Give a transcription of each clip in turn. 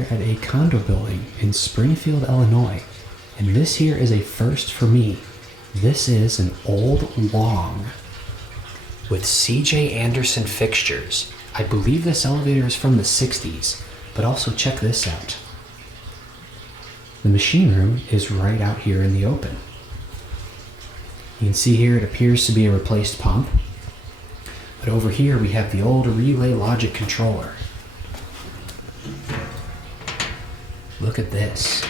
here at a condo building in Springfield, Illinois, and this here is a first for me. This is an old long with C.J. Anderson fixtures. I believe this elevator is from the 60s, but also check this out. The machine room is right out here in the open. You can see here it appears to be a replaced pump, but over here we have the old relay logic controller. Look at this.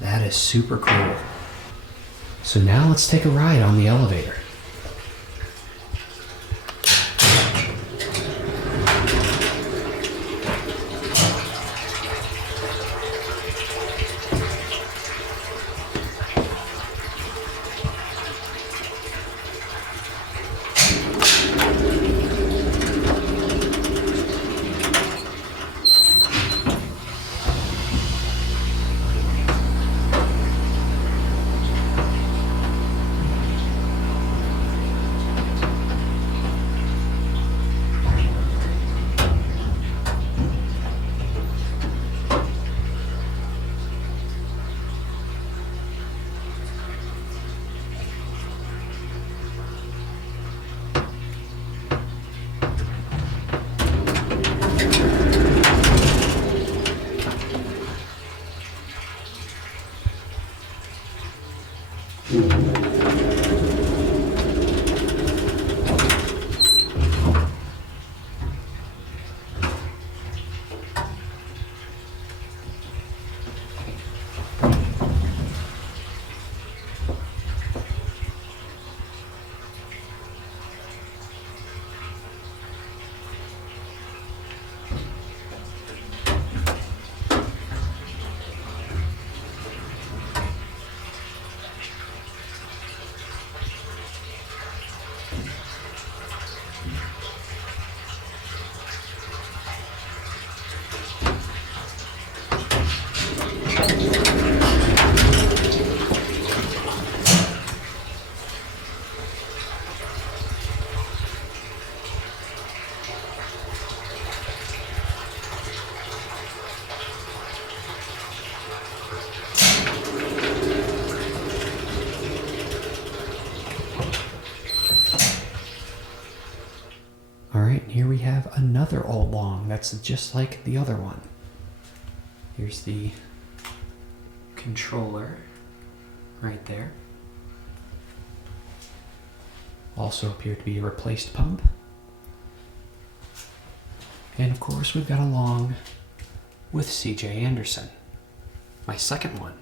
That is super cool. So now let's take a ride on the elevator. Alright, here we have another old long that's just like the other one. Here's the controller right there. Also appeared to be a replaced pump. And of course we've got a long with C.J. Anderson. My second one.